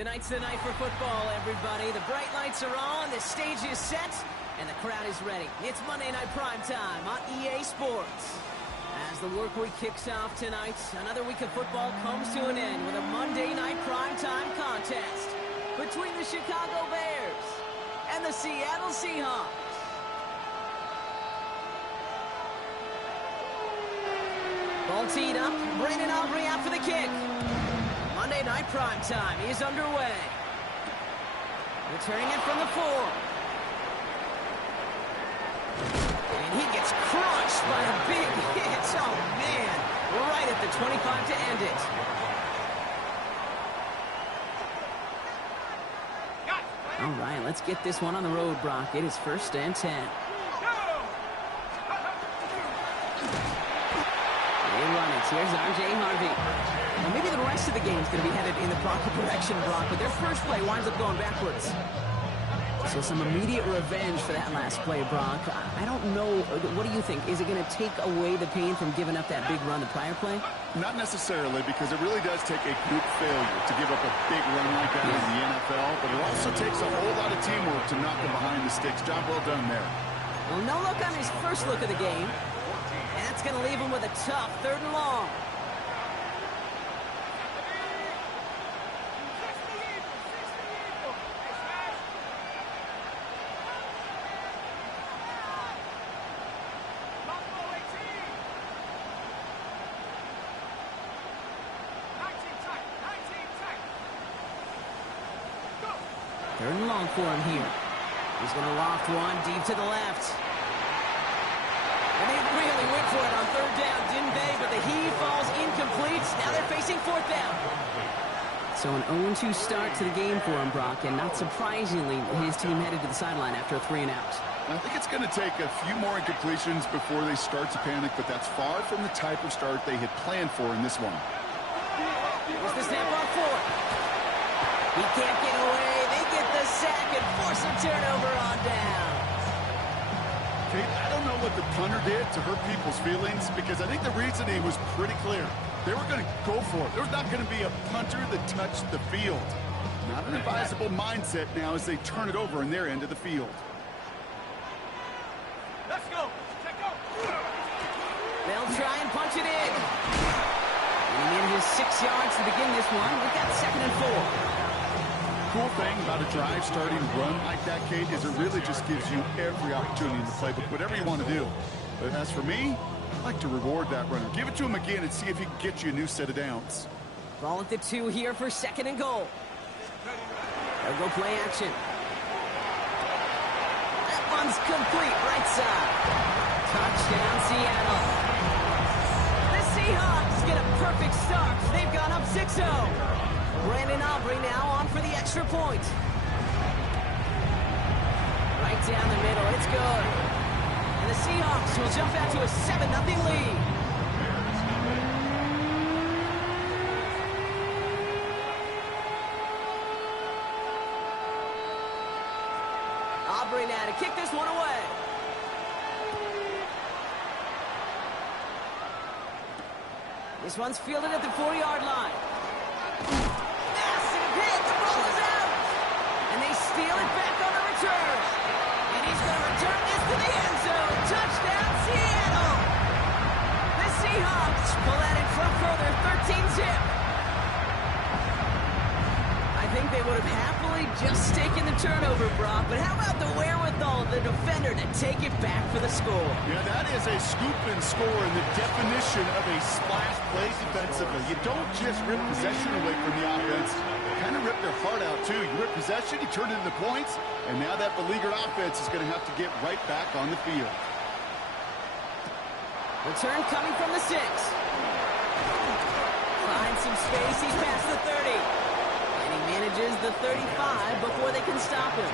Tonight's the night for football, everybody. The bright lights are on, the stage is set, and the crowd is ready. It's Monday Night Prime Time on EA Sports. As the work week kicks off tonight, another week of football comes to an end with a Monday Night Prime Time contest between the Chicago Bears and the Seattle Seahawks. Ball teed up, Brandon Aubrey out for the kick. Monday Night Prime Time is underway. Returning it from the 4. And he gets crushed by a big hit. Oh, man. Right at the 25 to end it. All right, let's get this one on the road, Brock. It is 1st and 10. They run it. Here's R.J. Harvey. Well, maybe the rest of the game is going to be headed in the proper direction, Brock, but their first play winds up going backwards. So some immediate revenge for that last play, Brock. I don't know. What do you think? Is it going to take away the pain from giving up that big run the prior play? Not necessarily, because it really does take a group failure to give up a big run like that in the NFL, but it also takes a whole lot of teamwork to knock them behind the sticks. Job well done there. Well, no look on his first look of the game. And that's going to leave him with a tough 3rd and long. Third and long for him here. He's going to loft one deep to the left. And they really went for it on 3rd down, didn't they? But the heave falls incomplete. Now they're facing 4th down. So an 0-2 start to the game for him, Brock. And not surprisingly, his team headed to the sideline after a 3 and out. I think it's going to take a few more incompletions before they start to panic, but that's far from the type of start they had planned for in this one. Here's the snap on 4th. He can't get away. They get the sack and force a turnover on down. Kate, I don't know what the punter did to hurt people's feelings, because I think the reasoning was pretty clear. They were going to go for it. There's not going to be a punter that touched the field. Not an advisable mindset now as they turn it over in their end of the field. Let's go. Check go. They'll try and punch it in. And in his 6 yards to begin this one. We've got 2nd and 4. Cool thing about a drive starting run like that, Kate, is it really just gives you every opportunity in the playbook, whatever you want to do. But as for me, I like to reward that runner. Give it to him again and see if he can get you a new set of downs. Ball at the 2 here for 2nd and goal. They'll go play action. That one's complete, right side. Touchdown, Seattle. The Seahawks get a perfect start. They've gone up 6-0. Brandon Aubrey now on for the extra point. Right down the middle, it's good. And the Seahawks will jump out to a 7-0 lead. Aubrey now to kick this one away. This one's fielded at the 4-yard line. Massive hit, the ball is out. And they steal it back on the return. And he's going to return this to the end zone. Touchdown, Seattle. The Seahawks pull that in front further, 13-zip. I think they would have happily just taken the turnover, Brock, but how about the wherewithal of the defender to take it back for the score? Yeah, that is a scoop and score in the definition of a splash play defensively. You don't just rip possession away from the offense. You kind of rip their heart out, too. You rip possession, you turn it into points, and now that beleaguered offense is going to have to get right back on the field. Return coming from the 6. Finds some space, he's past the 30. And he manages the 35 before they can stop him.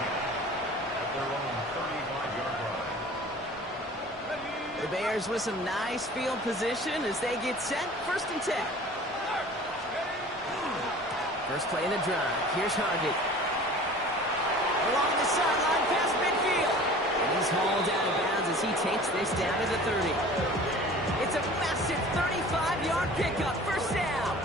The Bears with some nice field position as they get set. 1st and 10. First play in the drive. Here's Harvey. Along the sideline past midfield. And he's hauled out of bounds as he takes this down to the 30. It's a massive 35-yard pickup. 1st down.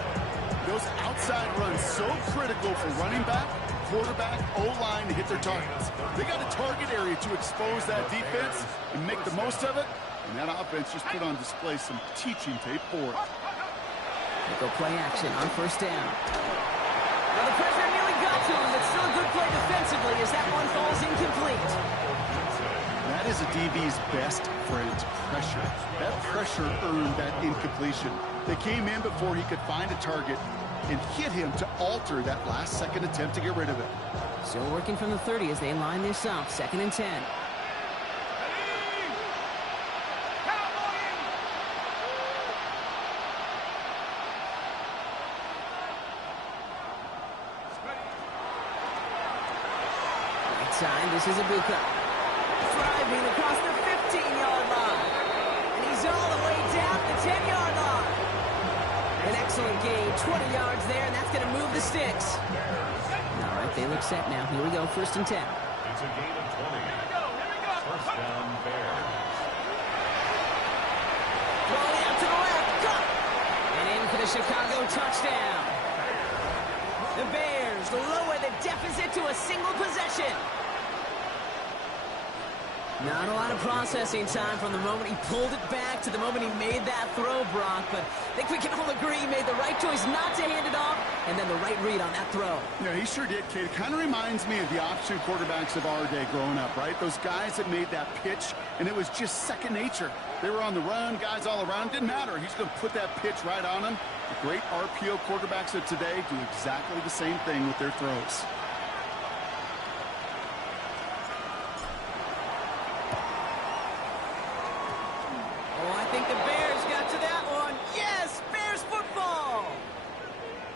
Those outside runs so critical for running back, quarterback, O-line to hit their targets. They got a target area to expose that defense and make the most of it. And that offense just put on display some teaching tape for it. They go play action on first down. Well, the pressure nearly got to him. It's still a good play defensively as that one falls incomplete. That is a DB's best friend, pressure. That pressure earned that incompletion. They came in before he could find a target and hit him to alter that last-second attempt to get rid of it. Still working from the 30 as they line this up. 2nd and 10. Right side, this is Ibuka. Driving across the 15-yard line. And he's all the way down the 10-yard line. An excellent gain, 20 yards there, and that's going to move the sticks. All right, they look set now. Here we go, 1st and 10. It's a gain of 20. First down, Bears. Rolling out to the left, cut! And in for the Chicago touchdown. The Bears lower the deficit to a single possession. Not a lot of processing time from the moment he pulled it back to the moment he made that throw, Brock. But I think we can all agree he made the right choice not to hand it off, and then the right read on that throw. Yeah, he sure did, Kate. It kind of reminds me of the option quarterbacks of our day growing up, right? Those guys that made that pitch, and it was just second nature. They were on the run, guys all around. Didn't matter. He's going to put that pitch right on him. The great RPO quarterbacks of today do exactly the same thing with their throws.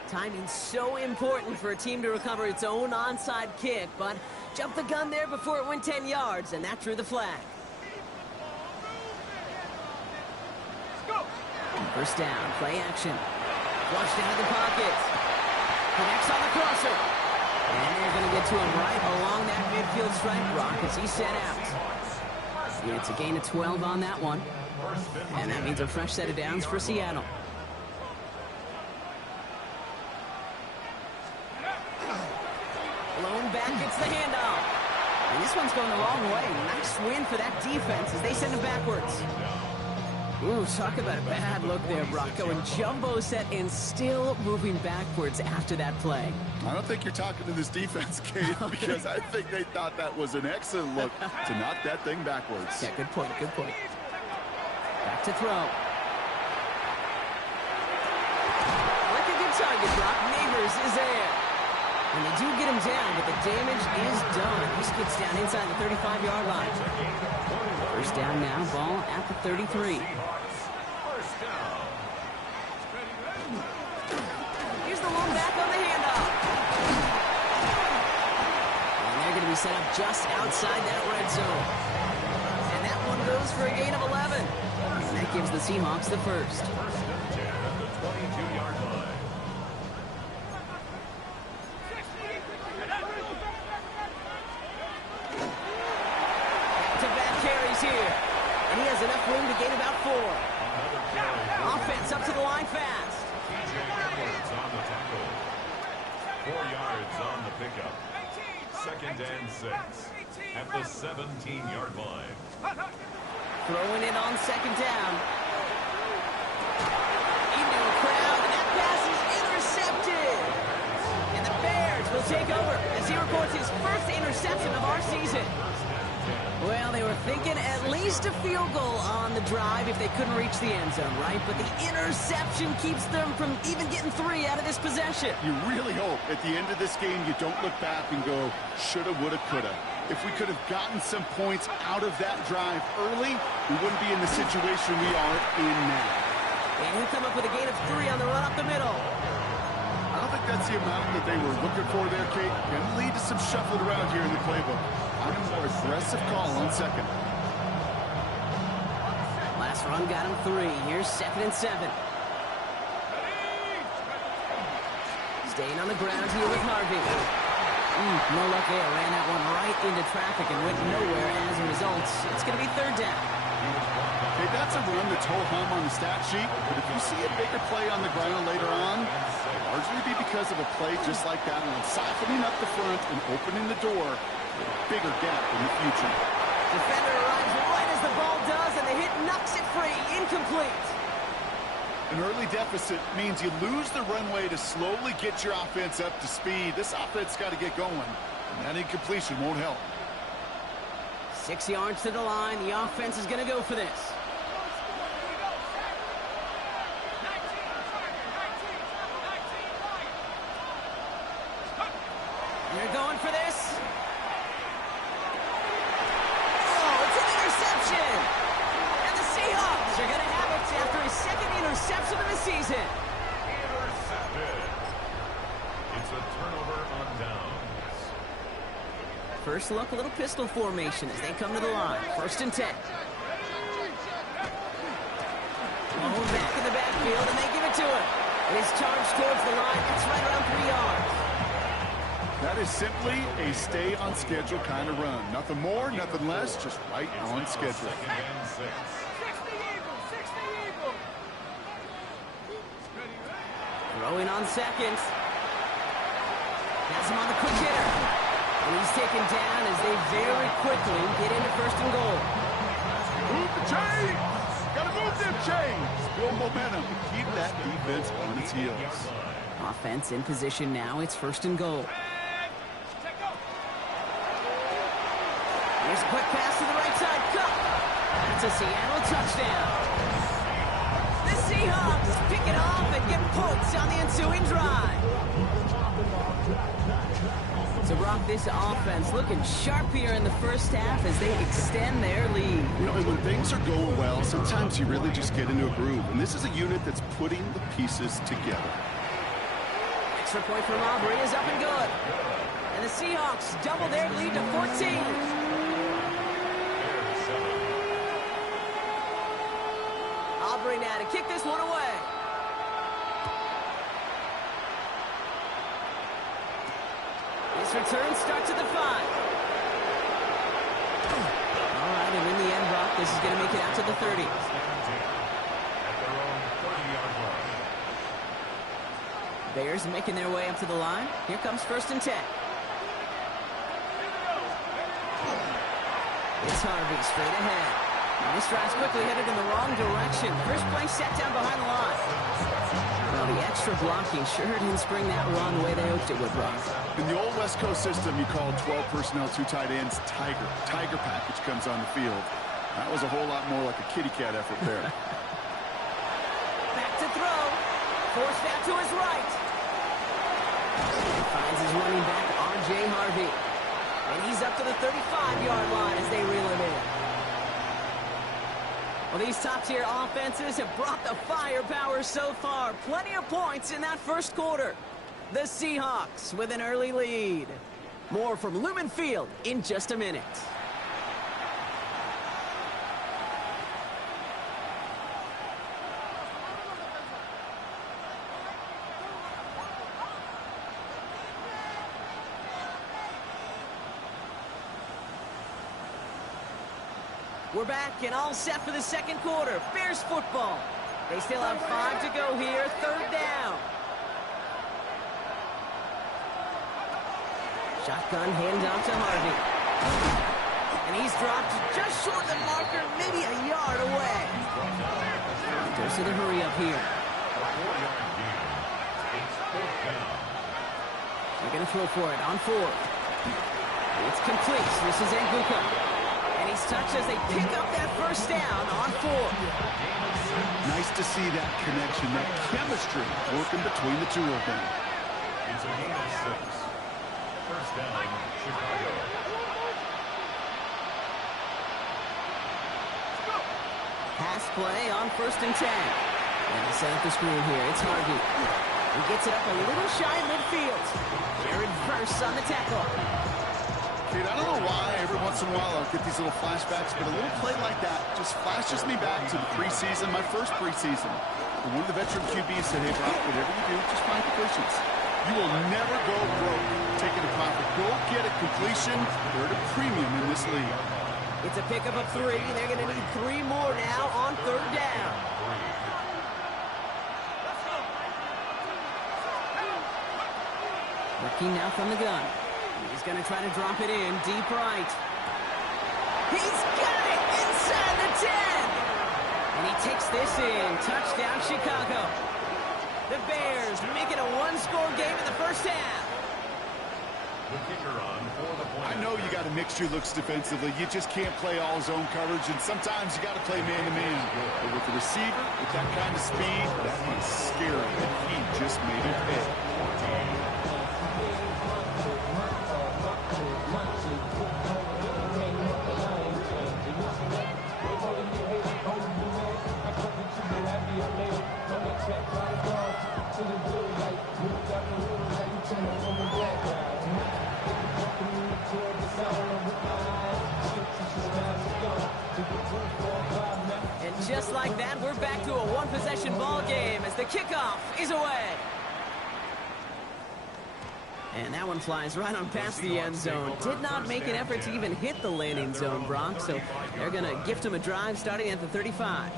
Timing's so important for a team to recover its own onside kick, but jumped the gun there before it went 10 yards, and that drew the flag. First down, play action. Flushed out of the pocket. Connects on the crosser. And they're going to get to him right along that midfield stripe, Brock, as he's set out. Yeah, it's a gain of 12 on that one. And that means a fresh set of downs for Seattle. Blown back, gets the handoff. And this one's going the wrong way. Nice win for that defense as they send him backwards. Ooh, talk about a bad look there, Brock. Going jumbo set and still moving backwards after that play. I don't think you're talking to this defense, Kate, because I think they thought that was an excellent look to knock that thing backwards. Yeah, good point, good point. Back to throw. Like a good target, Brock. Neighbors is there. And they do get him down, but the damage is done. He skips down inside the 35-yard line. First down now, ball at the 33. Here's the one back on the handoff. And they're going to be set up just outside that red zone. And that one goes for a gain of 11. And that gives the Seahawks the first. Here, and he has enough room to gain about 4. Offense up to the line fast. On the tackle. 4 yards on the pickup. 2nd and 6 at the 17-yard line. Throwing it on 2nd down. Into a crowd, and that pass is intercepted. And the Bears will take over as he records his first interception of our season. Well, they were thinking at least a field goal on the drive if they couldn't reach the end zone, right? But the interception keeps them from even getting 3 out of this possession. You really hope at the end of this game you don't look back and go, shoulda, woulda, coulda. If we could have gotten some points out of that drive early, we wouldn't be in the situation we are in now. And he'll come up with a gain of 3 on the run up the middle. I don't think that's the amount that they were looking for there, Kate. Going to lead to some shuffling around here in the playbook. On a more aggressive call on 2nd. Last run got him 3. Here's 2nd and 7. Staying on the ground here with Harvey. No luck there. Ran that one right into traffic and went nowhere as a result. It's going to be 3rd down. Hey, Okay, that's a run that's ho-hum on the stat sheet, but if you see a bigger play on the ground later on, it'll largely be because of a play just like that one, softening up the front and opening the door for a bigger gap in the future. Defender arrives right as the ball does, and the hit knocks it free. Incomplete. An early deficit means you lose the runway to slowly get your offense up to speed. This offense got to get going, and that incompletion won't help. 6 yards to the line. The offense is going to go for this. They're going for this. Oh, it's an interception. And the Seahawks are going to have it after his second interception of the season. Intercepted. It's a turnover on downs. First look, a little pistol formation as they come to the line. 1st and 10. Oh, back in the backfield, and they give it to him. And he's charged towards the line. That's right around 3 yards. That is simply a stay-on-schedule kind of run. Nothing more, nothing less, just right on schedule. 2nd and 6. Throwing on second. Has him on the quick hitter. And he's taken down as they very quickly get into 1st and goal. Move the chains! Gotta move them chains! Build momentum. Keep that defense on its heels. Offense in position now. It's 1st and goal. Here's a quick pass to the right side. Cup. That's a Seattle touchdown. The Seahawks pick it off and get points on the ensuing drive. So, Brock, this offense looking sharp here in the first half as they extend their lead. You know, and when things are going well, sometimes you really just get into a groove. And this is a unit that's putting the pieces together. Extra point from Aubrey is up and good. And the Seahawks double their lead to 14. Aubrey now to kick this one away. This return starts at the 5. All right, and in the end, Brock, this is going to make it out to the 30. At their own 30-yard line. Bears making their way up to the line. Here comes 1st and 10. It's Harvey straight ahead. And this drive's quickly headed in the wrong direction. First play set down behind the line. Well, the extra blocking sure didn't spring that run the way they hoped it would, Brock. In the old West Coast system, you call 12 personnel, 2 tight ends, Tiger. Tiger package comes on the field. That was a whole lot more like a kitty cat effort there. Back to throw. Forced out to his right. Finds his running back, R.J. Harvey. And he's up to the 35-yard line as they reel him in. Well, these top-tier offenses have brought the firepower so far. Plenty of points in that first quarter. The Seahawks with an early lead. More from Lumen Field in just a minute. We're back and all set for the second quarter. Bears football. They still have 5 to go here. 3rd down. Shotgun handoff to Harvey. And he's dropped just short of the marker, maybe a yard away. Goes to the hurry up here. They're going to throw for it on 4. It's complete. This is Nguka. And he's touched as they pick up that first down on 4. Nice to see that connection, that chemistry working between the two of them. It's a gain of 6. First down, Chicago. Pass play on 1st and 10. And they set up the screen here. It's Harvey. He gets it up a little shy midfield. Jared Verse on the tackle. Kate, I don't know why every once in a while I'll get these little flashbacks, but a little play like that just flashes me back to the preseason, my first preseason. And one of the veteran QBs said, hey, Brock, whatever you do, just find completions. You will never go broke taking a profit. Go get a completion. They're at a premium in this league. It's a pickup of 3. They're going to need 3 more now on 3rd down. Working now from the gun. He's going to try to drop it in deep right. He's got it inside the 10. And he takes this in. Touchdown, Chicago. The Bears make it a 1-score game in the first half. The kicker on for the point. I know you got to mix your looks defensively. You just can't play all zone coverage, and sometimes you got to play man-to-man. But with the receiver, with that kind of speed, that is scary. And he just made it pay. And just like that, we're back to a one-possession ball game as the kickoff is away. And that one flies right on past the end zone. Did not make an effort to even hit the landing zone, Brock, so they're going to gift him a drive starting at the 35.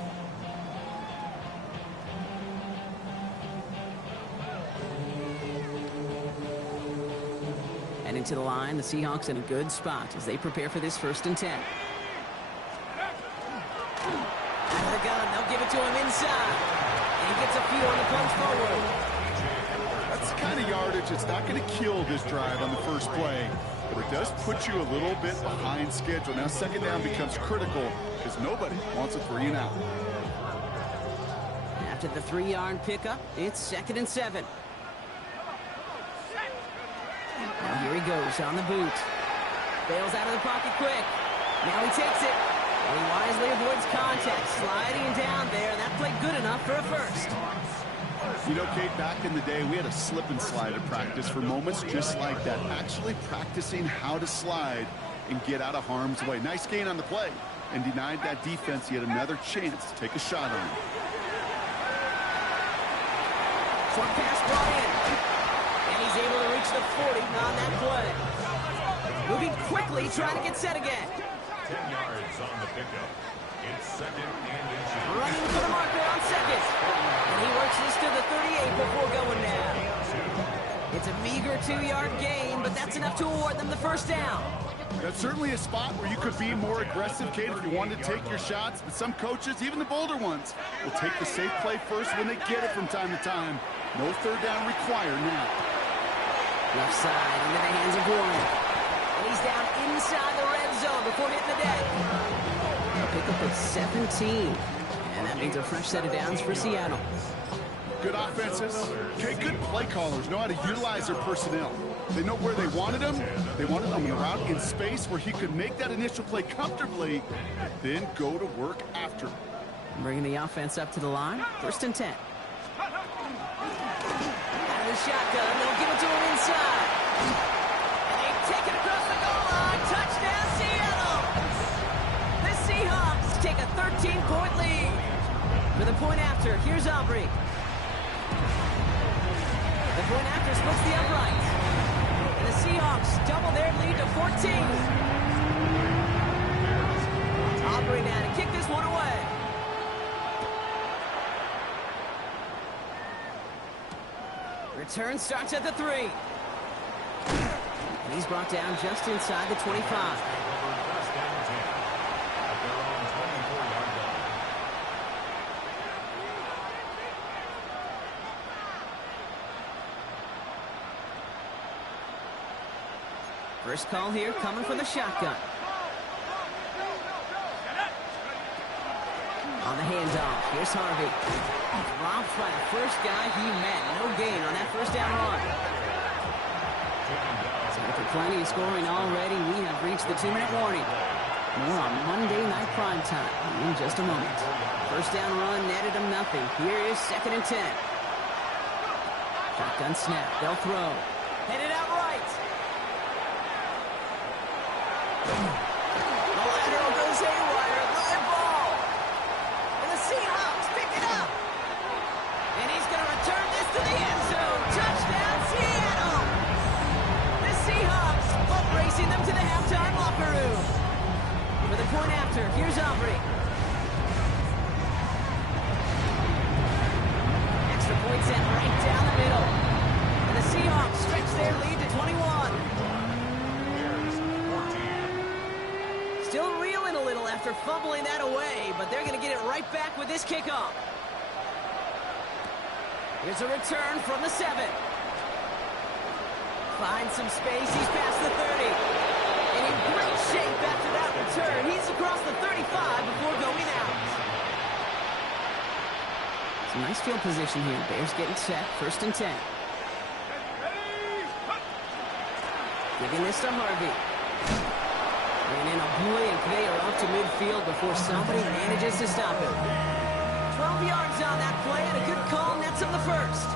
And into the line, the Seahawks in a good spot as they prepare for this 1st and 10. Out of the gun, they'll give it to him inside. And he gets a few on the punch forward. That's the kind of yardage that's not going to kill this drive on the first play, but it does put you a little bit behind schedule. Now 2nd down becomes critical because nobody wants a 3 and out. After the 3-yard pickup, it's 2nd and 7. Now here he goes on the boot. Bails out of the pocket quick. Now he takes it. And he wisely avoids contact, sliding down there. And that played good enough for a first. You know, Kate, back in the day, we had a slip and slide at practice for moments just like that. Actually practicing how to slide and get out of harm's way. Nice gain on the play. And denied that defense yet another chance to take a shot on him. Short pass brought in. And he's able to reach the 40 on that play. Moving quickly, trying to get set again. 10 yards on the pickup. It's 2nd and inches. Running for the marker on 2nd. And he works this to the 38 before going down. It's a meager 2-yard gain, but that's enough to award them the 1st down. That's certainly a spot where you could be more aggressive, Kate, if you wanted to take your shots. But some coaches, even the bolder ones, will take the safe play first when they get it from time to time. No 3rd down required now. Left side into the hands of Warren. And he's down inside the red zone before hitting the deck. A pickup of 17. And that means a fresh set of downs for Seattle. Good offenses. Okay, good play callers know how to utilize their personnel. They know where they wanted him. They wanted him in a route in space where he could make that initial play comfortably, then go to work after. Bringing the offense up to the line. 1st and 10. Out of the shotgun. They'll give it to him inside. And they take it across the goal line. Touchdown, Seattle! The Seahawks take a 13-point lead. For the point after, here's Aubrey. The point after splits the uprights. And the Seahawks double their lead to 14. Aubrey now to kick this one away. Return starts at the 3. And he's brought down just inside the 25. First down 10. At their own 24-yard line. First call here coming from the shotgun. On the handoff, here's Harvey. Dropped by the first guy he met. No gain on that 1st down run. So after plenty of scoring already, we have reached the 2-minute warning. More on Monday Night Prime Time in just a moment. 1st down run netted him nothing. Here is 2nd and 10. Shotgun snap, they'll throw. Headed out right. The lateral goes haywire. Good ball. And the Seahawks pick it up. And he's going to return this to the end zone. Touchdown, Seattle. The Seahawks boat racing them to the halftime locker room. For the point after, here's Aubrey. Extra point sent right down the middle. And the Seahawks stretch their lead to 21. Still reeling a little after fumbling that away, but they're going to get it right back with this kickoff. Here's a return from the 7. Finds some space. He's past the 30. And in great shape after that return. He's across the 35 before going out. Some nice field position here. Bears getting set. 1st and 10. Giving this to Harvey. And in a blink, they are up to midfield before somebody manages to stop him. 12 yards on that play and a good call nets him the first.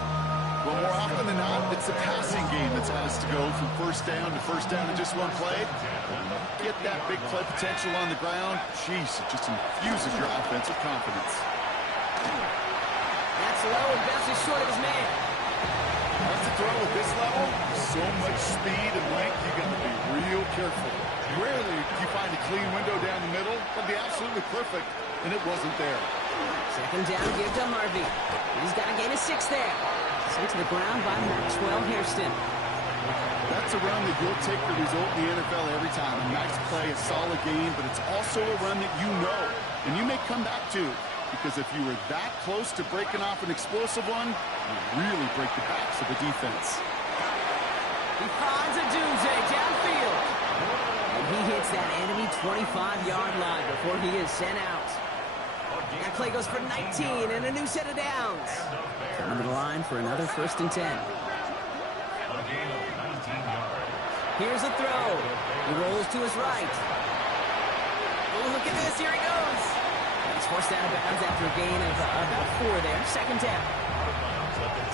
Well, more often than not, it's the passing game that's had us to go from first down in just one play. Get that big play potential on the ground. Jeez, it just infuses your offensive confidence. That's low and bounces short of his man. That's a throw at this level. So much speed and length, you got to be real careful. Rarely do you find a clean window down the middle. That'd be absolutely perfect, and it wasn't there. 2nd down, give to Harvey. He's got a gain of 6 there. Sent to the ground by Maxwell Hairston. That's a run that you'll take the result in the NFL every time. A nice play, a solid game, but it's also a run that you know, and you may come back to, because if you were that close to breaking off an explosive one, you really break the backs of the defense. He finds a Dunze downfield. And he hits that enemy 25-yard line before he is sent out. That play goes for 19 and a new set of downs. Coming to the line for another 1st and 10. Here's a throw. He rolls to his right. Oh, look at this. Here he goes. He's forced out of bounds after a gain of about 4 there. 2nd down.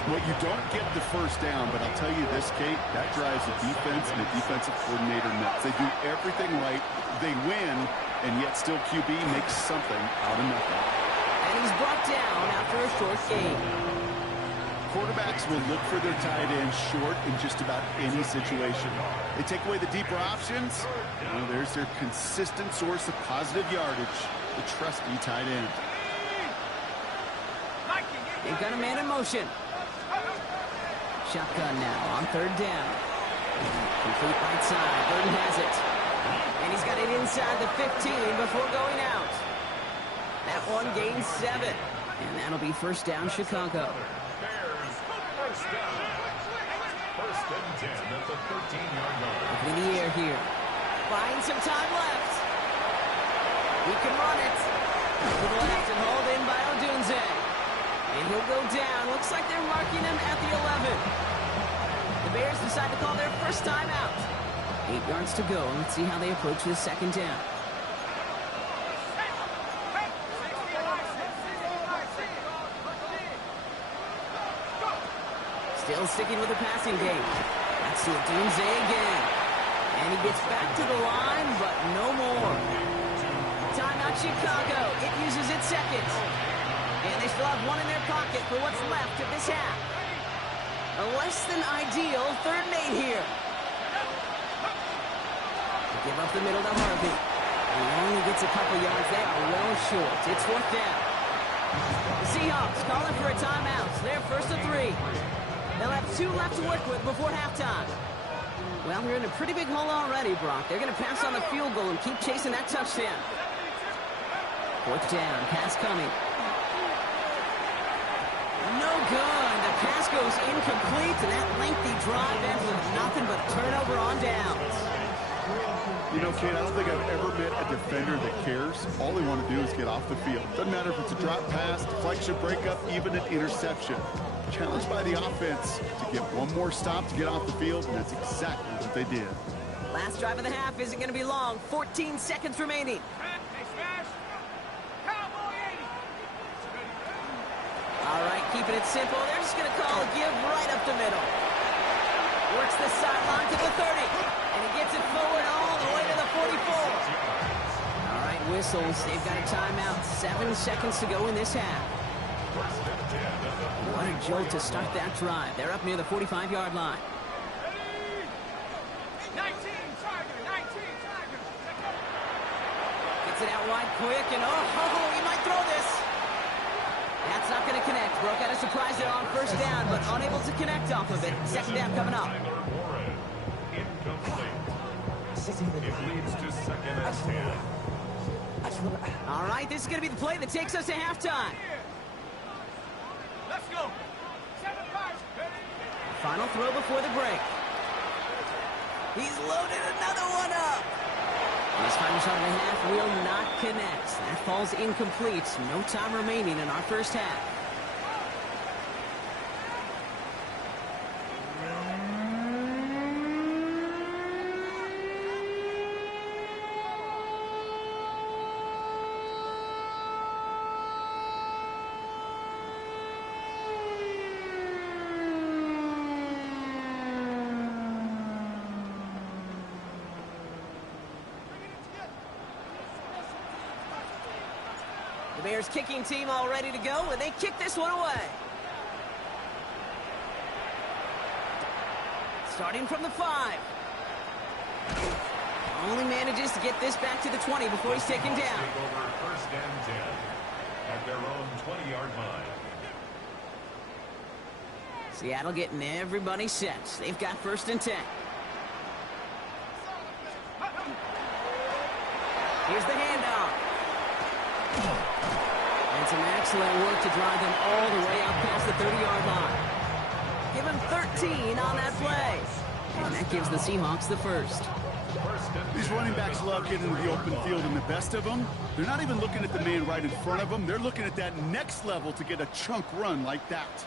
Well, you don't get the first down, but I'll tell you this, Kate, that drives the defense and the defensive coordinator nuts. They do everything right. They win, and yet still QB makes something out of nothing. And he's brought down after a short gain. Quarterbacks will look for their tight end short in just about any situation. They take away the deeper options. Well, there's their consistent source of positive yardage, the trusty tight end. They've got a man in motion. Shotgun now on 3rd down. Complete right side. Burton has it. And he's got it inside the 15 before going out. That one gains 7. And that'll be 1st down, Chicago. Bears, 1st down. 1st and 10 at the 13-yard line. Up in the air here. Finds some time left. He can run it. To the left and hauled in by Odunze. And he'll go down. Looks like they're marking him at the 11. The Bears decide to call their first timeout. 8 yards to go. Let's see how they approach this 2nd down. Still sticking with the passing game. That's to Odunze again. And he gets back to the line, but no more. Timeout Chicago. It uses its 2nd. And they still have 1 in their pocket for what's left of this half. A less than ideal 3rd and 8 here. They give up the middle to Harvey. He only gets a couple yards. They are well short. It's 4th down. The Seahawks calling for a timeout. They're 1st and 3. They'll have 2 left to work with before halftime. Well, they're in a pretty big hole already, Brock. They're going to pass on the field goal and keep chasing that touchdown. 4th down. Pass coming. No good. The pass goes incomplete, and that lengthy drive ends with nothing but a turnover on downs. You know, Kate, I don't think I've ever met a defender that cares. All they want to do is get off the field. Doesn't matter if it's a drop pass, deflection, breakup, even an interception. Challenged by the offense to get one more stop to get off the field, and that's exactly what they did. Last drive of the half isn't going to be long. 14 seconds remaining. All right, keeping it simple. They're just going to call a give right up the middle. Works the sideline to the 30. And he gets it forward all the way to the 44. All right, whistles. They've got a timeout. 7 seconds to go in this half. What a jolt to start that drive. They're up near the 45-yard line. 19, Tiger, 19, Tiger. Gets it out wide quick, and he might throw this. That's not going to connect. Broke out a surprise there on first down, but unable to connect off of it. Second down coming up. Incomplete. It leads to second and 10. All right, this is going to be the play that takes us to halftime. Let's go. 7-5. Final throw before the break. He's loaded another one up. His final shot of the half will not connect. That falls incomplete. No time remaining in our first half. The Bears kicking team all ready to go, and they kick this one away. Starting from the 5. Only manages to get this back to the 20 before he's taken down. Take over first and 10 at their own 20-yard line. Seattle getting everybody set. They've got first and 10. Here's the handoff. And some excellent work to drive them all the way out past the 30-yard line. Give him 13 on that play. And that gives the Seahawks the first. These running backs love getting into the open field, and the best of them, they're not even looking at the man right in front of them. They're looking at that next level to get a chunk run like that.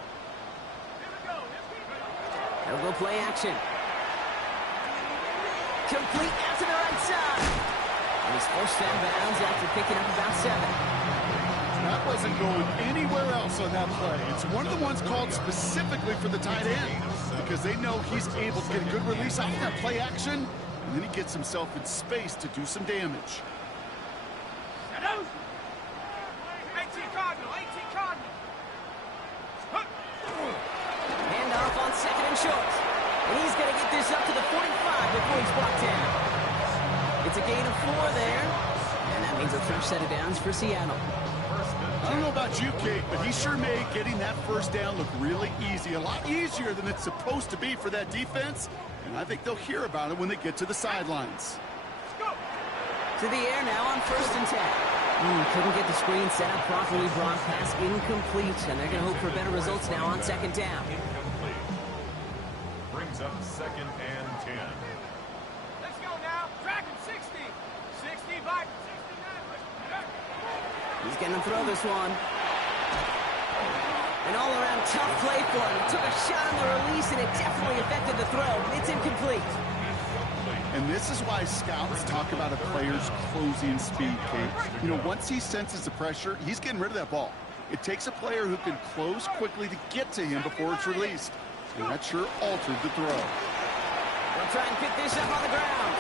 They'll go play action. Complete out to the right side. And he's forced out of bounds after picking up about 7. That wasn't going anywhere else on that play. It's one of the ones called specifically for the tight end because they know he's able to get a good release off that play action, and then he gets himself in space to do some damage. 18 Cardinal. Handoff on second and short. And he's going to get this up to the 45 before he's brought down. It's a gain of 4 there. And that means a fresh set of downs for Seattle. I don't know about you, Kate, but he sure made getting that first down look really easy. A lot easier than it's supposed to be for that defense. And I think they'll hear about it when they get to the sidelines. To the air now on first and 10. Couldn't get the screen set up properly. Brock pass incomplete. And they're going to hope for better results now on second down. Incomplete. Brings up second and 10. Let's go now. Dragon 60. 65. 69. He's going to throw this one. An all-around tough play for him. He took a shot on the release, and it definitely affected the throw. It's incomplete. And this is why scouts talk about a player's closing speed, Kate. You know, once he senses the pressure, he's getting rid of that ball. It takes a player who can close quickly to get to him before it's released. And that sure altered the throw. They'll try and pick this up on the ground.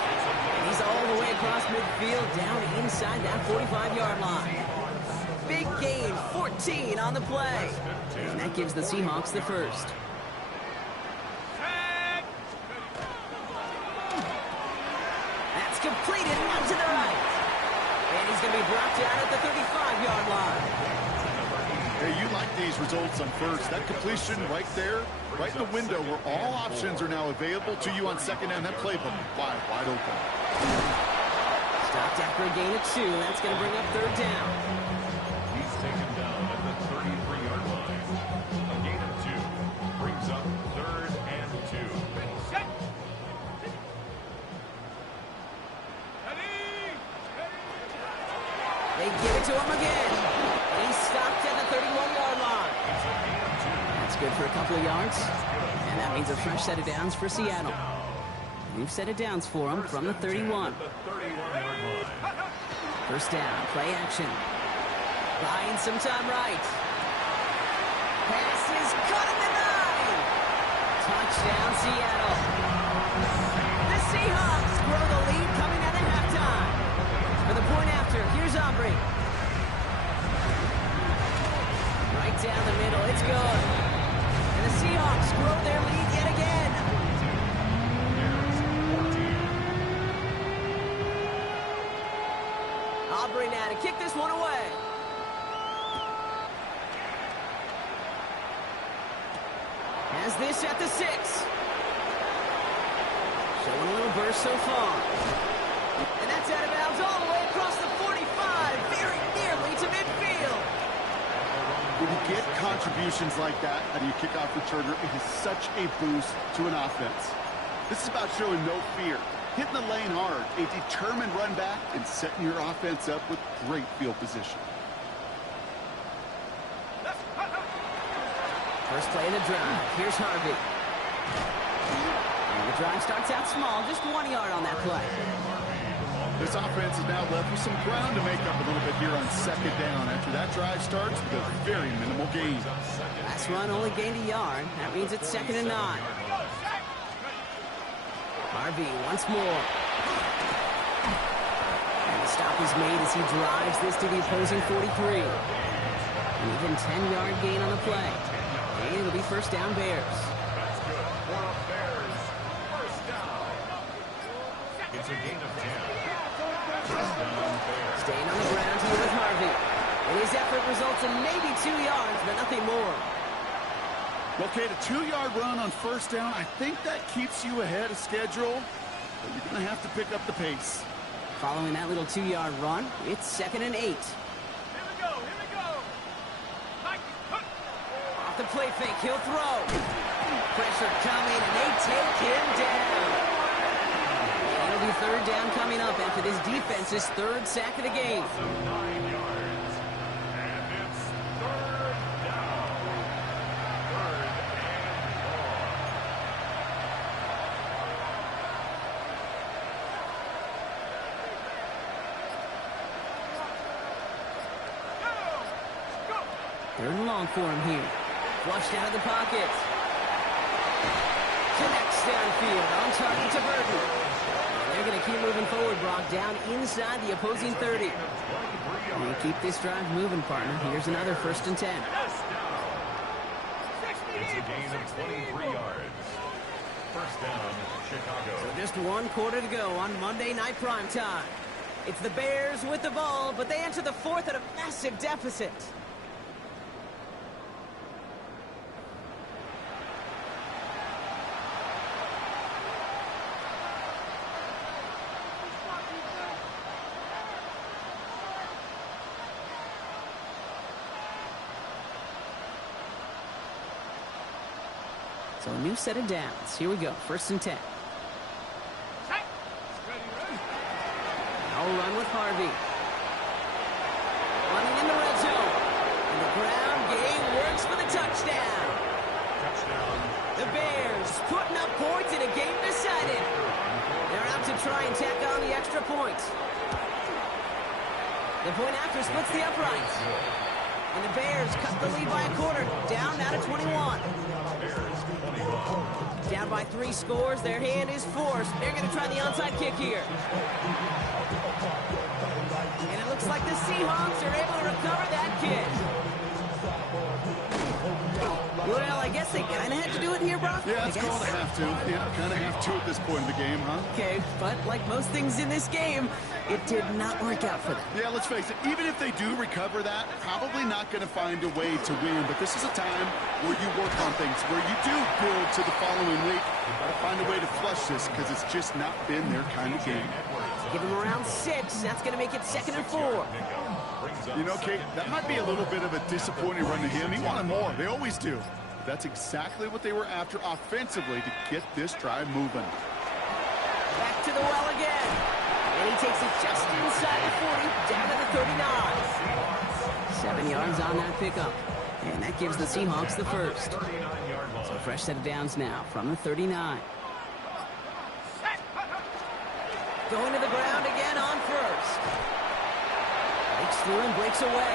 And he's all the way across midfield, down inside that 45-yard line. Big gain, 14 on the play. And that gives the Seahawks the first. That's completed out to the right. And he's going to be brought down at the 35-yard line. Hey, you like these results on first. That completion right there, right in the window where all options are now available to you on second down. That playbook wide open. Stopped after a gain of 2. That's going to bring up third down. He's taken down at the 33-yard line. A gain of 2 brings up third and 2. They give it to him again. And he's stopped at the 31-yard line. That's good for a couple of yards. And that means a fresh set of downs for Seattle. New set of downs for him from the 31. First down, play action. Buying some time right. Pass is caught at the 9. Touchdown, Seattle. The Seahawks grow the lead coming out of halftime. For the point after, here's Aubrey. Right down the middle, it's good. And the Seahawks grow their lead yet again. Aubrey now to kick this one away. Has this at the 6. Showing a little burst so far. And that's out of bounds all the way across the 45, very nearly to midfield. When you get contributions like that out of your kickoff returner, it is such a boost to an offense. This is about showing no fear, hitting the lane hard, a determined run back, and setting your offense up with great field position. First play of the drive. Here's Harvey. And the drive starts out small, just 1 yard on that play. This offense is now left with some ground to make up a little bit here on second down after that drive starts with a very minimal gain. Last run only gained a yard. That means it's 2nd and 9. Harvey once more. And the stop is made as he drives this to the opposing 43. An even 10-yard gain on the play. And it'll be first down Bears. That's good for a Bears. First down. It's a gain of 10. First down Bears. Staying on the ground here with Harvey. And his effort results in maybe 2 yards, but nothing more. Okay, the 2-yard run on first down, I think that keeps you ahead of schedule, but you're going to have to pick up the pace. Following that little 2-yard run, it's 2nd and 8. Here we go, here we go. Off the play fake, he'll throw. Pressure coming, and they take him down. And it'll be 3rd down coming up after this defense's 3rd sack of the game. 9 yards. And it's 3rd down. 3rd and 3rd and long for him here. Flushed out of the pocket. Connects downfield, on target to Burton. They're going to keep moving forward, Brock, down inside the opposing 30. And keep this drive moving, partner. Here's another 1st and 10. It's a gain of 23 yards. First down, Chicago. So just 1 quarter to go on Monday Night Primetime. It's the Bears with the ball, but they enter the 4th at a massive deficit. So a new set of downs. Here we go. 1st and 10. Now run with Harvey. Running in the red zone. And the ground game works for the touchdown. Touchdown. The Bears putting up points in a game decided. They're out to try and tack on the extra point. The point after splits the uprights. And the Bears cut the lead by a quarter. Down now to 21. Down by 3 scores. Their hand is forced. They're going to try the onside kick here. And it looks like the Seahawks are able to recover that kick. Well, I guess they kind of had to do it here, Brock. Yeah, it's called a have to. Yeah, kind of have to at this point in the game, huh? Okay, but like most things in this game, it did not work out for them. Yeah, let's face it, even if they do recover that, probably not going to find a way to win. But this is a time where you work on things, where you do build to the following week. You've got to find a way to flush this because it's just not been their kind of game. Give them around 6. That's going to make it 2nd and 4. You know, Kate, that might be a little bit of a disappointing run to him. He wanted more. They always do. But that's exactly what they were after offensively to get this drive moving. Back to the well again. And he takes it just inside the 40, down to the 39. 7 yards on that pickup. And that gives the Seahawks the first. So fresh set of downs now from the 39. Going to the ground again on first. Breaks through and breaks away.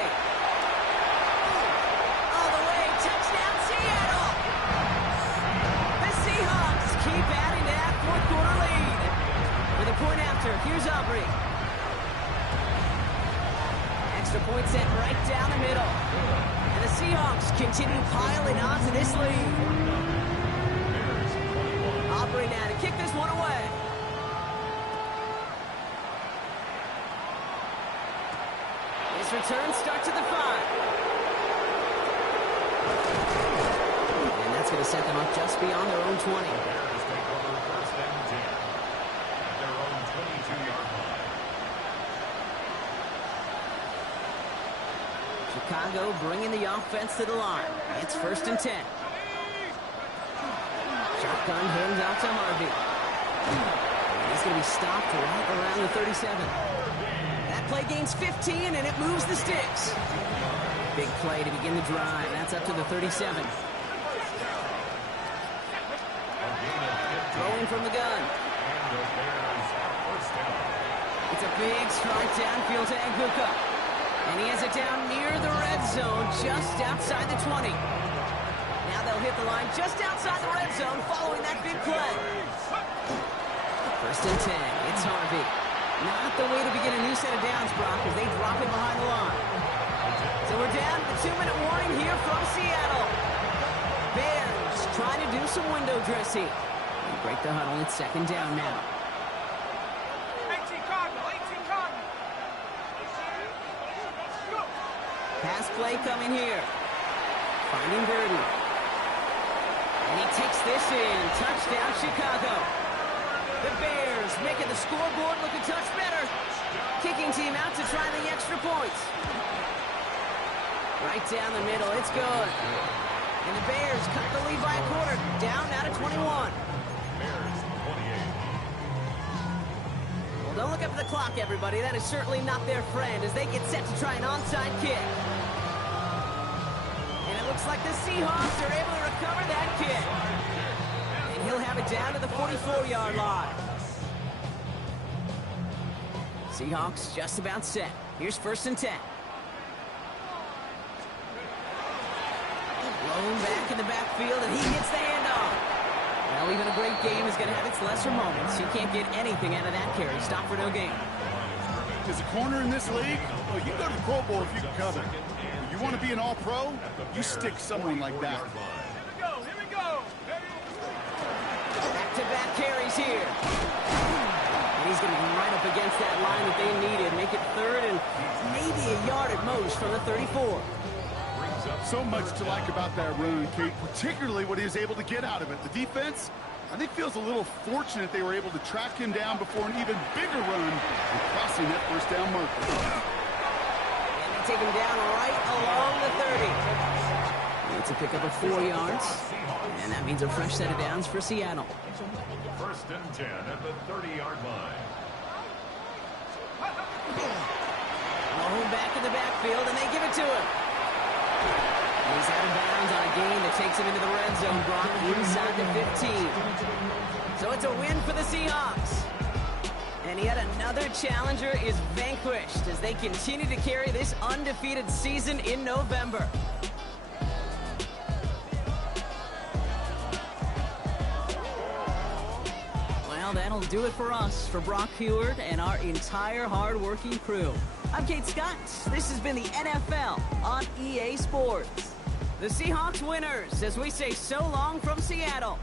All the way, touchdown Seattle! The Seahawks keep adding to that 4th quarter lead. With a point after, here's Aubrey. Extra point set right down the middle. And the Seahawks continue piling on to this lead. Aubrey now to kick this one away. This return starts at the 5. And that's going to set them up just beyond their own 20. Bears take over first and 10 at their own 22-yard line. Chicago bringing the offense to the line. It's first and 10. Shotgun hands out to Harvey. He's going to be stopped right around the 37. That play gains 15, and it moves the sticks. Big play to begin the drive. That's up to the 37. Throwing from the gun. It's a big strike downfield to Nguka. And he has it down near the red zone, just outside the 20. Now they'll hit the line just outside the red zone following that big play. First and 10, it's Harvey. Not the way to begin a new set of downs, Brock, as they drop it behind the line. So we're down to the 2-minute warning here from Seattle. Bears trying to do some window dressing. They break the huddle. It's second down now. 18 Cardinal, 18 Cardinal. Go. Pass play coming here. Finding Burden. And he takes this in. Touchdown, Chicago. The Bears making the scoreboard look a touch better. Kicking team out to try the extra points. Right down the middle. It's good. And the Bears cut the lead by a quarter. Down now to 21. Bears 28. Well, don't look up at the clock, everybody. That is certainly not their friend as they get set to try an onside kick. And it looks like the Seahawks are able to recover that kick. And he'll have it down to the 44-yard line. Seahawks just about set. Here's first and 10. Blown back in the backfield, and he gets the handoff. Well, even a great game is going to have its lesser moments. You can't get anything out of that carry. Stop for no gain. As a corner in this league, well, you go to the Pro Bowl if you can cover. You want to be an all-pro, you stick someone like that. Here we go, here we go. Back-to-back carries here. And he's going to be right up against that line that they needed. Make it third and maybe a yard at most from the 34. So much to like about that run, Kate, particularly what he was able to get out of it. The defense, I think, feels a little fortunate they were able to track him down before an even bigger run and crossing that first down marker. And they take him down right along the 30. It's a pickup of 4 yards, and that means a fresh set of downs for Seattle. First and 10 at the 30-yard line. Blown back in the backfield, and they give it to him. He's out of bounds on a gain that takes him into the red zone, Brock, inside the 15. So it's a win for the Seahawks. And yet another challenger is vanquished as they continue to carry this undefeated season in November. Well, that'll do it for us, for Brock Huard and our entire hard-working crew. I'm Kate Scott. This has been the NFL on EA Sports. The Seahawks winners as we say so long from Seattle.